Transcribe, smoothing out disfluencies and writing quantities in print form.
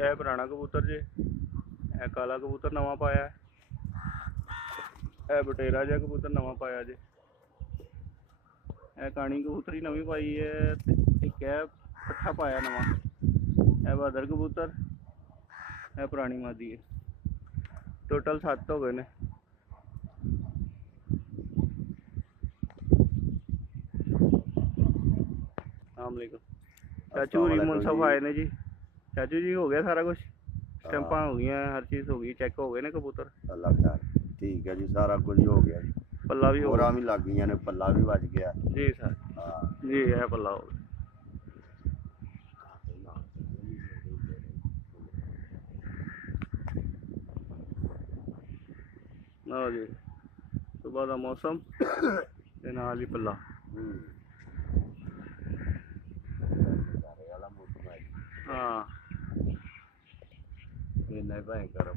ਇਹ ਪੁਰਾਣਾ ਕਬੂਤਰ ਜੇ, ਇਹ ਕਾਲਾ ਕਬੂਤਰ ਨਵਾਂ ਪਾਇਆ, ਇਹ ਬਟੇਰਾ ਜਿਹਾ ਕਬੂਤਰ ਨਵਾਂ ਪਾਇਆ ਜੇ, ਇਹ ਕਾਣੀ ਕਬੂਤਰੀ ਨਵੀਂ ਪਾਈ ਹੈ, ਇੱਕ ਇਹ ਪੱਠਾ ਪਾਇਆ ਨਵਾਂ, ਇਹ ਬਾਦਰ ਕਬੂਤਰ, ਇਹ ਪੁਰਾਣੀ ਮਾਦੀ ਹੈ। ਟੋਟਲ 7 ਹੋ ਗਏ ਨੇ। अस्सलामुअलैकुम। चाचू रिमोन साहब आए ने जी। चाचू जी हो गया सारा कुछ, स्टैंपां हो गई, हर चीज़ हो गई, चेक हो गए ने कबूतर? अल्लाह खैर ठीक है जी, सारा कुछ हो गया जी। पल्ला भी हो गया, भी लग गई ने, पल्ला भी बच गया जी सर। जी है पल्ला हो गया। लो जी, सुबह का मौसम ते नाल ही पल्ला। हाँ इन्ना भयंकर